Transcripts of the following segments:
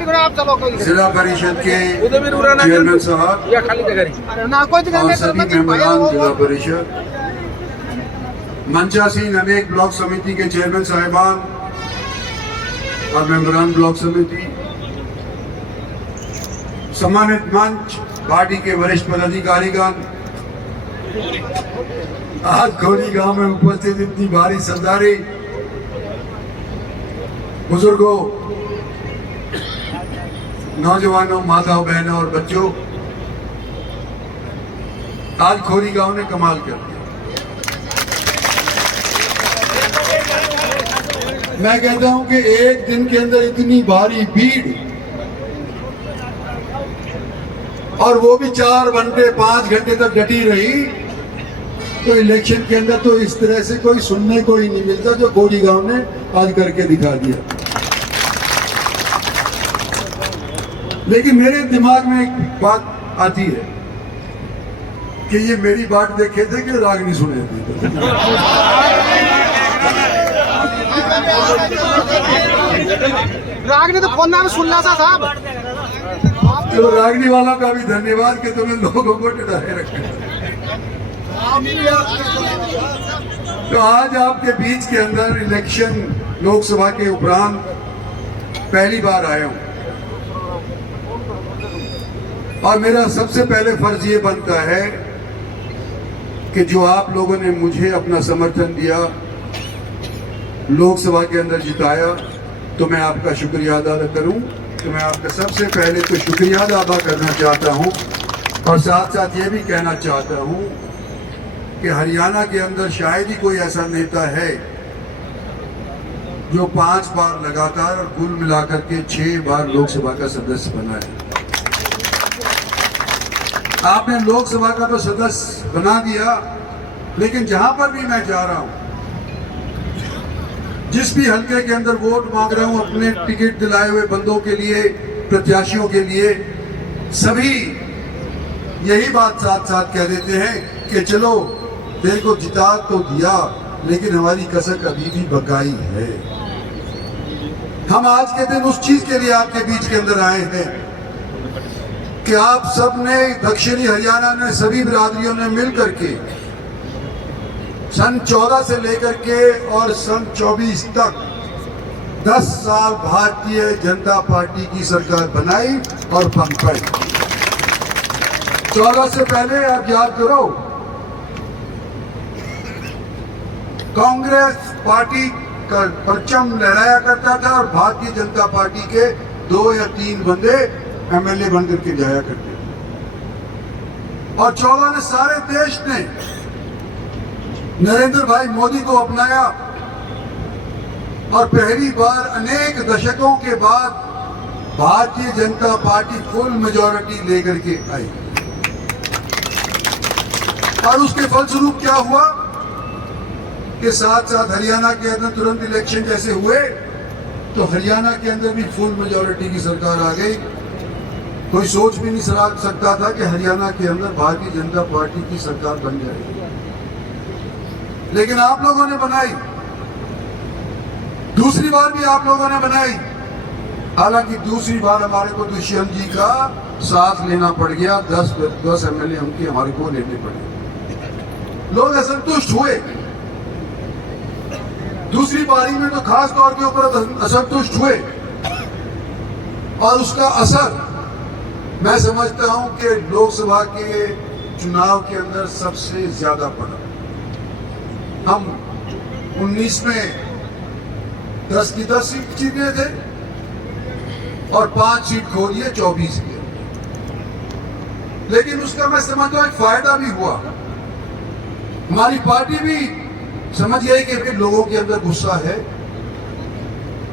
जिला परिषद के चेयरमैन साहब और सभी मेंबरान जिला परिषद, मंचासीन अनेक ब्लॉक समिति के चेयरमैन साहिबान और मेंबरान ब्लॉक समिति, सम्मानित मंच, पार्टी के वरिष्ठ पदाधिकारीगण, आज खोरी गांव में उपस्थित इतनी भारी सरदारी, बुजुर्गों, नौजवानों, माताओं, बहनों और बच्चों, आज खोरी गांव ने कमाल कर दिया। मैं कहता हूं कि एक दिन के अंदर इतनी भारी भीड़, और वो भी 4 घंटे 5 घंटे तक डटी रही, तो इलेक्शन के अंदर तो इस तरह से कोई सुनने को ही नहीं मिलता जो खोरी गांव ने आज करके दिखा दिया। लेकिन मेरे दिमाग में एक बात आती है कि ये मेरी बात देखे थे कि रागनी सुने थे। रागनी तो फोन में सुनना था साहब। चलो, रागनी वाला का भी धन्यवाद कि तुमने लोगों को डराए रखा। तो आज आपके बीच के अंदर इलेक्शन लोकसभा के उपरांत पहली बार आया हूं, और मेरा सबसे पहले फर्ज ये बनता है कि जो आप लोगों ने मुझे अपना समर्थन दिया, लोकसभा के अंदर जिताया, तो मैं आपका शुक्रिया अदा करूं। तो मैं आपका सबसे पहले तो शुक्रिया अदा करना चाहता हूं, और साथ साथ ये भी कहना चाहता हूं कि हरियाणा के अंदर शायद ही कोई ऐसा नेता है जो 5 बार लगातार और कुल मिलाकर के 6 बार लोकसभा का सदस्य बना है। आपने लोकसभा का तो सदस्य बना दिया, लेकिन जहां पर भी मैं जा रहा हूं, जिस भी हल्के के अंदर वोट मांग रहा हूं अपने टिकट दिलाए हुए बंदों के लिए, प्रत्याशियों के लिए, सभी यही बात साथ साथ कह देते हैं कि चलो तेरे को जिता तो दिया, लेकिन हमारी कसक अभी भी बकाई है। हम आज के दिन उस चीज के लिए आपके बीच के अंदर आए हैं कि आप सब ने, दक्षिणी हरियाणा ने, सभी बिरादरियों ने मिल करके सन 14 से लेकर के और सन 24 तक 10 साल भारतीय जनता पार्टी की सरकार बनाई और पनपाई। 14 से पहले आप याद करो, कांग्रेस पार्टी का परचम लहराया करता था और भारतीय जनता पार्टी के 2 या 3 बंदे एमएलए बनकर के जाया करते थे। और 14 ने सारे देश ने नरेंद्र भाई मोदी को अपनाया, और पहली बार अनेक दशकों के बाद Bharatiya Janata party full majority लेकर के आई। और उसके फलस्वरूप क्या हुआ कि साथ साथ हरियाणा के अंदर तुरंत इलेक्शन जैसे हुए तो हरियाणा के अंदर भी फुल मेजॉरिटी की सरकार आ गई। कोई सोच भी नहीं सकता था कि हरियाणा के अंदर भारतीय जनता पार्टी की सरकार बन जाएगी, लेकिन आप लोगों ने बनाई। दूसरी बार भी आप लोगों ने बनाई, हालांकि दूसरी बार हमारे को दुष्यंत जी का साथ लेना पड़ गया। 10 एमएलए उनके हमारे को लेने पड़े। लोग असंतुष्ट हुए। दूसरी बारी में तो खास तौर के ऊपर असंतुष्ट हुए, और उसका असर मैं समझता हूं कि लोकसभा के चुनाव के अंदर सबसे ज्यादा पड़ा। हम 19 में 10 की 10 सीट जीते थे और 5 सीट खो लिए 24 के। लेकिन उसका मैं समझता हूं एक फायदा भी हुआ। हमारी पार्टी भी समझ गई कि लोगों के अंदर गुस्सा है,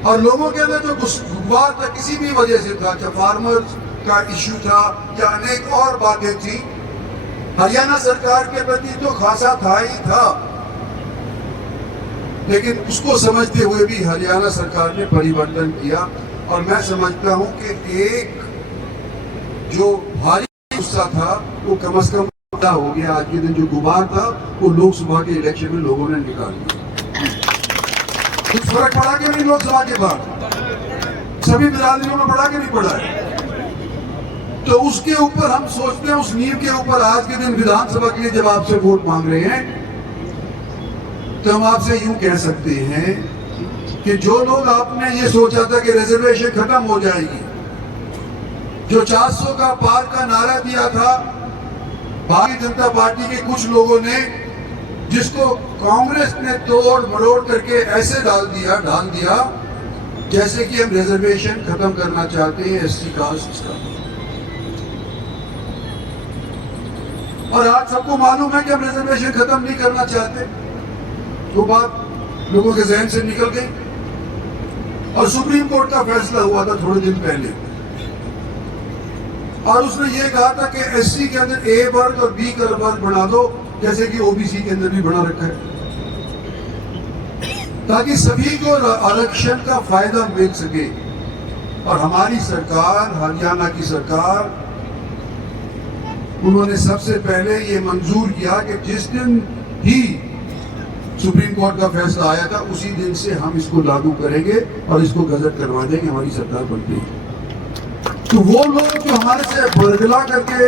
और लोगों के अंदर जो गुस्सा था किसी भी वजह से था, चाहे फार्मर्स का इश्यू था या अनेक और बातें थी, हरियाणा सरकार के प्रति तो खासा था ही था, लेकिन उसको समझते हुए भी हरियाणा सरकार ने परिवर्तन किया। और मैं समझता हूं कि एक जो भारी गुस्सा था वो कम से कम हो गया। आज के दिन जो गुबार था वो लोकसभा के इलेक्शन में लोगों ने निकाल दिया। कुछ फर्क पड़ा कि नहीं लोकसभा के बाद? सभी बिरादरियों में पड़ा कि नहीं पड़ा है? तो उसके ऊपर हम सोचते हैं, उस नींव के ऊपर आज के दिन विधानसभा के लिए जब आपसे वोट मांग रहे हैं, तो हम आपसे यूं कह सकते हैं कि जो लोग आपने ये सोचा था कि रिजर्वेशन खत्म हो जाएगी, जो 400 का पार का नारा दिया था भारतीय जनता पार्टी के कुछ लोगों ने, जिसको कांग्रेस ने तोड़ मरोड़ करके ऐसे ढाल दिया जैसे कि हम रिजर्वेशन खत्म करना चाहते हैं एससी कास्ट का। और आज सबको मालूम है कि हम रिजर्वेशन खत्म नहीं करना चाहते। तो बात लोगों के जहन से निकल गई और सुप्रीम कोर्ट का फैसला हुआ था थोड़े दिन पहले, और उसने ये कहा था कि एससी के अंदर ए वर्ग और बी का वर्ग बना दो, जैसे कि ओबीसी के अंदर भी बना रखा है, ताकि सभी को आरक्षण का फायदा मिल सके। और हमारी सरकार, हरियाणा की सरकार, उन्होंने सबसे पहले ये मंजूर किया कि जिस दिन ही सुप्रीम कोर्ट का फैसला आया था उसी दिन से हम इसको लागू करेंगे और इसको गजट करवा देंगे, हमारी सरकार बनती है। तो वो लोग जो हमारे से बदला करके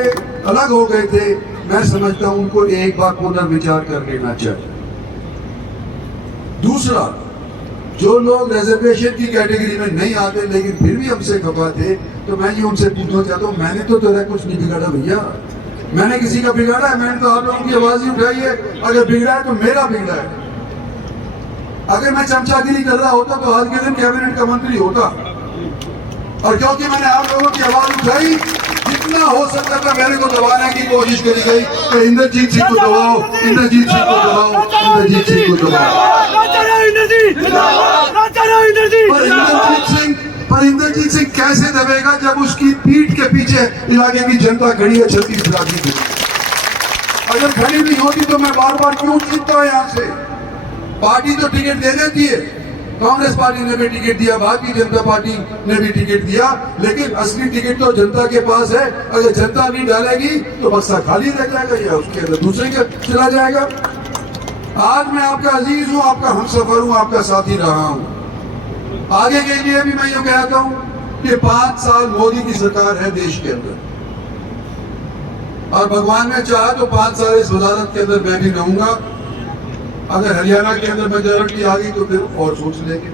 अलग हो गए थे, मैं समझता हूं उनको एक बार पुनर्विचार कर लेना चाहिए। दूसरा, जो लोग रिजर्वेशन की कैटेगरी में नहीं आते लेकिन फिर भी हमसे खफा थे, तो मैं ये उनसे पूछना चाहता हूँ, मैंने तो तेरा कुछ नहीं बिगाड़ा भैया, मैंने किसी का बिगाड़ा है? मैंने तो आप लोगों की आवाज ही उठाई है। अगर बिगड़ा है तो मेरा बिगड़ा है। अगर मैं चमचागिरी कर रहा होता तो आज के दिन कैबिनेट का मंत्री होता, और क्योंकि मैंने आप लोगों की आवाज उठाई, जितना हो सकता था मेरे को दबाने की कोशिश करी गई। तो इंद्रजीत सिंह को दबाओ, इंद्रजीत सिंह को दबाओ, इंद्रजीत सिंह को दबाओ। पर इंद्रजीत सिंह कैसे दबेगा जब उसकी पीठ के पीछे इलाके की जनता खड़ी है 36 बिरादरी की। अगर खड़ी नहीं होती तो मैं बार बार क्यों जीतता हूं यहाँ से? पार्टी तो टिकट दे देती है, कांग्रेस पार्टी ने भी टिकट दिया, भारतीय जनता पार्टी ने भी टिकट दिया, लेकिन असली टिकट तो जनता के पास है। अगर जनता नहीं डालेगी तो बक्सा खाली रह जाएगा या उसके अंदर दूसरे का चला जाएगा। आज मैं आपका अजीज हूँ, आपका हमसफर हूँ, आपका साथी रहा हूँ। आगे के लिए भी मैं ये कहता हूँ कि 5 साल मोदी की सरकार है देश के अंदर, और भगवान ने चाहा तो 5 साल इस वजारत के अंदर मैं भी रहूंगा। अगर हरियाणा के अंदर मेजोरिटी आ गई तो फिर और सोच लेंगे।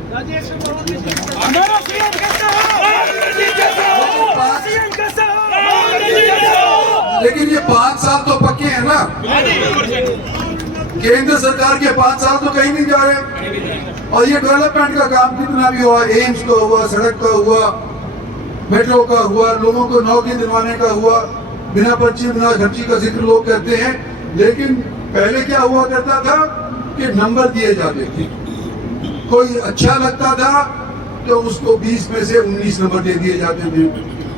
लेकिन ये 5 साल तो पक्के हैं ना। केंद्र सरकार के 5 साल तो कहीं नहीं जा रहे। और ये डेवलपमेंट का काम कितना भी हुआ, एम्स का हुआ, सड़क का हुआ, मेट्रो का हुआ, लोगों को नौकरी दिलवाने का हुआ, बिना पर्ची बिना खर्ची का जिक्र लोग करते हैं। लेकिन पहले क्या हुआ करता था कि नंबर दिए जाते थे, कोई अच्छा लगता था तो उसको 20 में से 19 नंबर दे दिए जाते थे,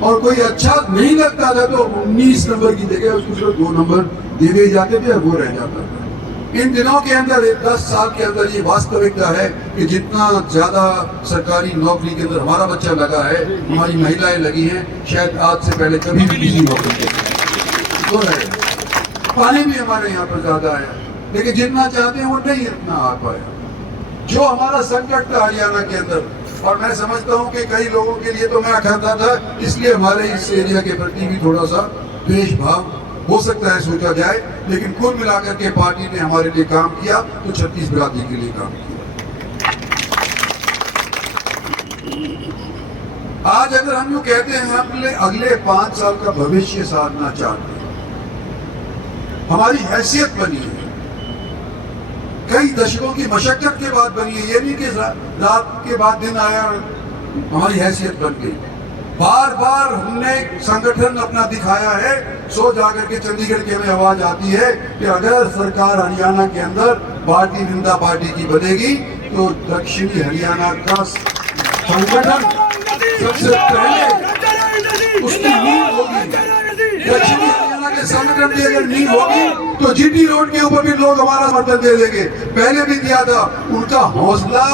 और कोई अच्छा नहीं लगता था तो 19 नंबर की जगह उसको सिर्फ 2 नंबर दे दिए जाते थे और वो रह जाता था। इन दिनों के अंदर 10 साल के अंदर ये वास्तविकता है कि जितना ज्यादा सरकारी नौकरी के अंदर हमारा बच्चा लगा है, हमारी महिलाएं लगी हैं, शायद आज से पहले कभी भी किसी नौकरी तो है। पानी भी हमारे यहाँ पर ज्यादा है, लेकिन जितना चाहते हैं वो नहीं इतना आ पाया। जो हमारा संकट था हरियाणा के अंदर, और मैं समझता हूँ कि कई लोगों के लिए तो मैं खाता था, इसलिए हमारे इस एरिया के प्रति भी थोड़ा सा द्वेष भाव हो सकता है सोचा जाए, लेकिन कुल मिलाकर के पार्टी ने हमारे लिए काम किया तो 36 बिरादरी के लिए काम किया। आज अगर हम यूँ कहते हैं हम अगले 5 साल का भविष्य साधना चाहते हैं, हमारी हैसियत बनी है, कई दशकों की मशक्कत के बाद बनी है। ये नहीं कि रात के बाद दिन आया हमारी हैसियत बन गई। बार बार हमने संगठन अपना दिखाया है। सो जाकर के चंडीगढ़ की हमें आवाज आती है कि अगर सरकार हरियाणा के अंदर भारतीय जनता पार्टी की बनेगी तो दक्षिणी हरियाणा का संगठन सबसे पहले उसकी नींव होगी। दक्षिणी हरियाणा के संगठन की अगर नींव होगी तो जीटी रोड के ऊपर भी लोग हमारा समर्थन दे देंगे। पहले भी दिया था। उनका हौसला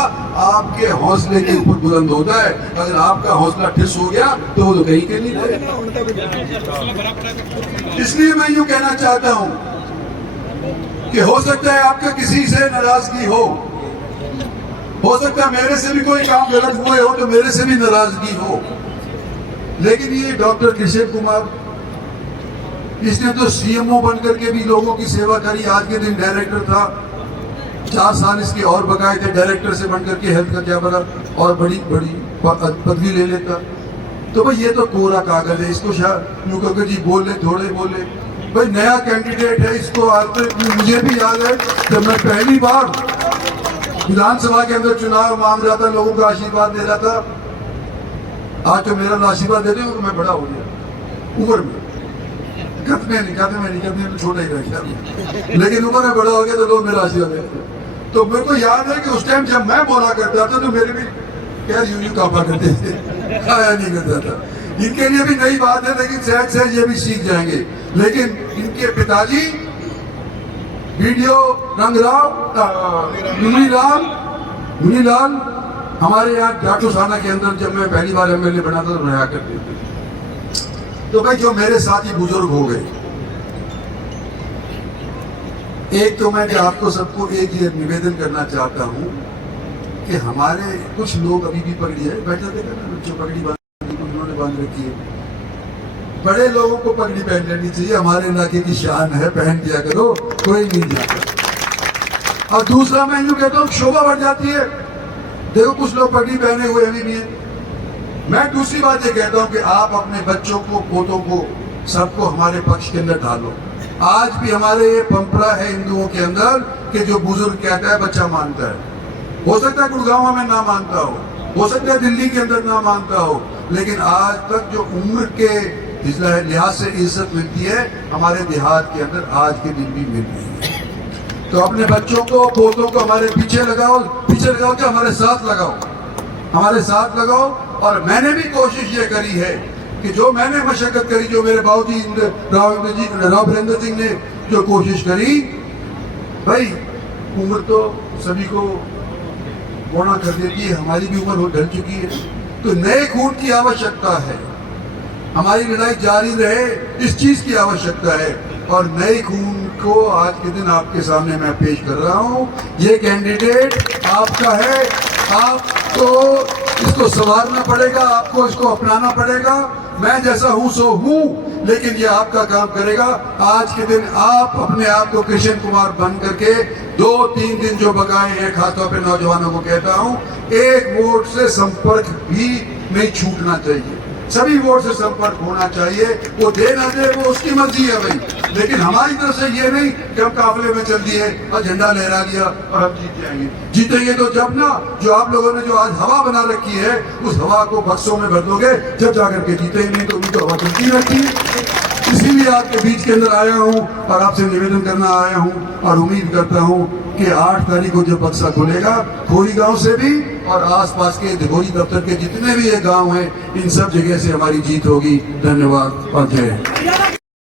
आपके हौसले के ऊपर बुलंद होता है। अगर आपका हौसला ठिस हो गया तो वो तो कहीं के नहीं थे। इसलिए मैं यूं कहना चाहता हूं कि हो सकता है आपका किसी से नाराजगी हो, हो सकता है मेरे से भी कोई काम गलत हुए हो तो मेरे से भी नाराजगी हो, लेकिन ये डॉक्टर किशन कुमार, इसने तो सीएमओ बनकर के भी लोगों की सेवा करी। आज के दिन डायरेक्टर था, 4 साल इसके और बकाए थे, डायरेक्टर से बनकर के हेल्थ का क्या बड़ा और बड़ी बड़ी पदवी ले लेता। तो भाई ये तो कोरा कागज है, इसको शायद यूं जी बोले थोड़े बोले। भाई नया कैंडिडेट है, इसको आज तक मुझे भी याद है जब मैं पहली बार विधानसभा के अंदर चुनाव मांग रहा था, लोगों का आशीर्वाद दे रहा था। आज तो मेरा आशीर्वाद देते हो, मैं बड़ा हो गया उम्र में, कदमे नहीं तो छोटा ही रह गया, लेकिन उम्र में बड़ा हो गया तो लोग मेरा आशीर्वाद देते। तो मेरे को याद है कि उस टाइम जब मैं बोला करता था तो मेरे भी क्या यूं कापा करते थे, खाया नहीं करता था। इनके लिए भी नई बात है, लेकिन सहज सहज ये भी सीख जाएंगे। लेकिन इनके पिताजी वीडियो रंगराव मुनीलाल हमारे यहाँ जाटूसाना के अंदर जब मैं पहली बार एमएलए बना था तो रहा करते थे। तो भाई जो मेरे साथ ही बुजुर्ग हो गए, एक तो मैं आपको सबको एक ये निवेदन करना चाहता हूँ कि हमारे कुछ लोग अभी भी पगड़ी है, बैठा देखा ना जो पगड़ी बांधी उन्होंने बांध रखी है। बड़े लोगों को पगड़ी पहन लेनी चाहिए, हमारे इलाके की शान है, पहन दिया करो, कोई नहीं जाता। और दूसरा मैं यूँ कहता हूँ शोभा बढ़ जाती है। देखो कुछ लोग पगड़ी पहने हुए अभी भी है। मैं दूसरी बात ये कहता हूँ कि आप अपने बच्चों को, पोतों को, सबको हमारे पक्ष के अंदर डालो। आज भी हमारे ये परंपरा है हिंदुओं के अंदर कि जो बुजुर्ग कहता है बच्चा मानता है। हो सकता है गुड़गांव में ना मानता हो सकता है दिल्ली के अंदर ना मानता हो, लेकिन आज तक जो उम्र के लिहाज से इज्जत मिलती है हमारे देहात के अंदर आज के दिन भी मिल रही है। तो अपने बच्चों को, पोतों को हमारे पीछे लगाओ कि हमारे साथ लगाओ। और मैंने भी कोशिश ये करी है कि जो मैंने मशक्कत करी, जो मेरे बाबूजी राव वीरेंद्र सिंह ने जो कोशिश करी, भाई उम्र तो सभी को बोना कर देती है, हमारी भी उम्र ढल चुकी है, तो नए खून की आवश्यकता है। हमारी लड़ाई जारी रहे, इस चीज की आवश्यकता है। और नए खून को आज के दिन आपके सामने मैं पेश कर रहा हूं। ये कैंडिडेट आपका है, आपको इसको संवारना पड़ेगा, आपको इसको अपनाना पड़ेगा। मैं जैसा हूं सो हूं, लेकिन ये आपका काम करेगा। आज के दिन आप अपने आप को किशन कुमार बन करके 2-3 दिन जो बकाए हैं, खासतौर पे नौजवानों को कहता हूं, एक वोट से संपर्क भी नहीं छूटना चाहिए। सभी वोट से संपर्क होना चाहिए। वो दे ना दे वो उसकी मर्जी है भाई, लेकिन हमारी तरफ से ये नहीं कि हम काफिले में चल दिए और झंडा लहरा दिया और हम जीत जाएंगे। जीतेंगे तो जब ना, जो आप लोगों ने जो आज हवा बना रखी है, उस हवा को बक्सों में भर दोगे, जब जाकर के जीतेंगे। नहीं तो उनको हवा चलती रहती है। इसीलिए आपके बीच के अंदर आया हूँ और आपसे निवेदन करना आया हूँ, और उम्मीद करता हूँ कि 8 तारीख को जब बक्सा खुलेगा, खोरी गांव से भी और आसपास के दिघोरी दफ्तर के जितने भी ये गांव हैं, इन सब जगह से हमारी जीत होगी। धन्यवाद और जय।